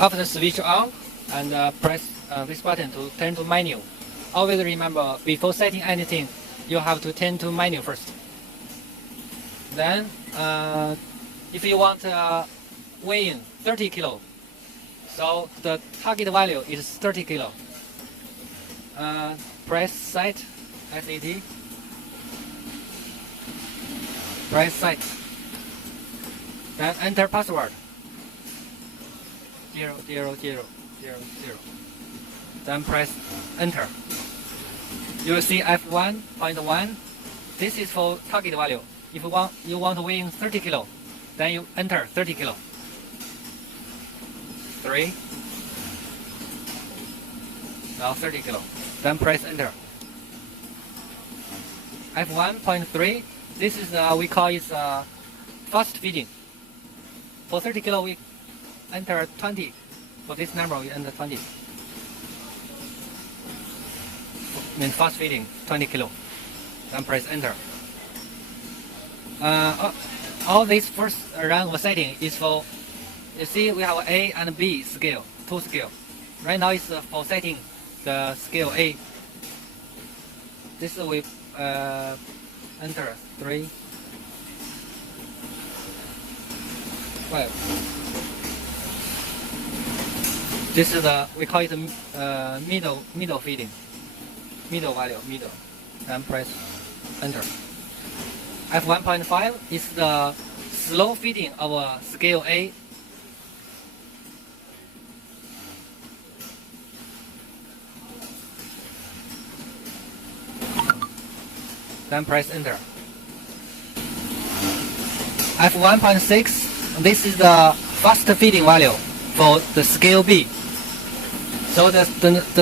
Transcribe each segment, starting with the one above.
After switch on and press this button to turn to menu. Always remember, before setting anything, you have to turn to menu first. Then, if you want weigh in 30 kilo, so the target value is 30 kilo. Press set, SET. Press set. Then enter password. 00000. Then press enter. You will see F1.1. This is for target value. If you want to weigh in 30 kilo, then you enter 30 kilo. 3. Now 30 kilo. Then press enter. F1.3. This is we call it fast feeding. For 30 kilo we enter 20. For this number we enter 20. Means fast feeding 20 kilo. Then press enter. All this first run of setting is for, you see we have A and B scale, 2 scale. Right now it's for setting the scale A. This we enter 3, 5. This is we call it middle feeding, middle value, middle. Then press enter. F1.5 is the slow feeding of scale A. Then press enter. F1.6, this is the fast feeding value for the scale B. So the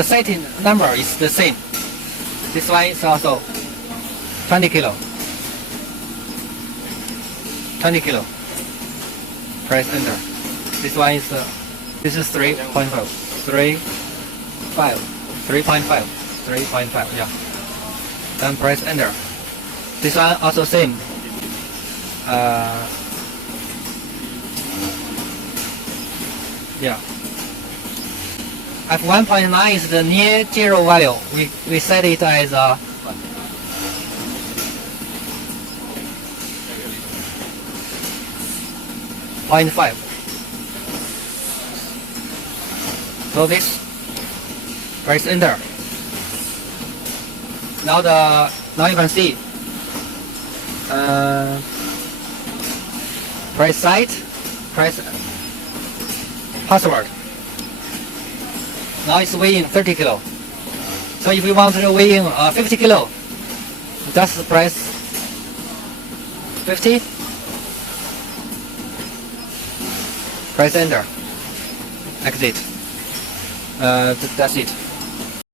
setting number is the same. This one is also 20 kilo. 20 kilo. Press enter. This one is this is 3.5. 3.5. 3.5. Yeah. Then press enter. This one also same. Yeah. F1.9 is the near zero value. We set it as 0.5. So this, press enter. Now you can see. Press site, press password. Now it's weighing 30 kilo. So if you want to weigh in 50 kilo, just press 50. Press enter. Exit. That's it.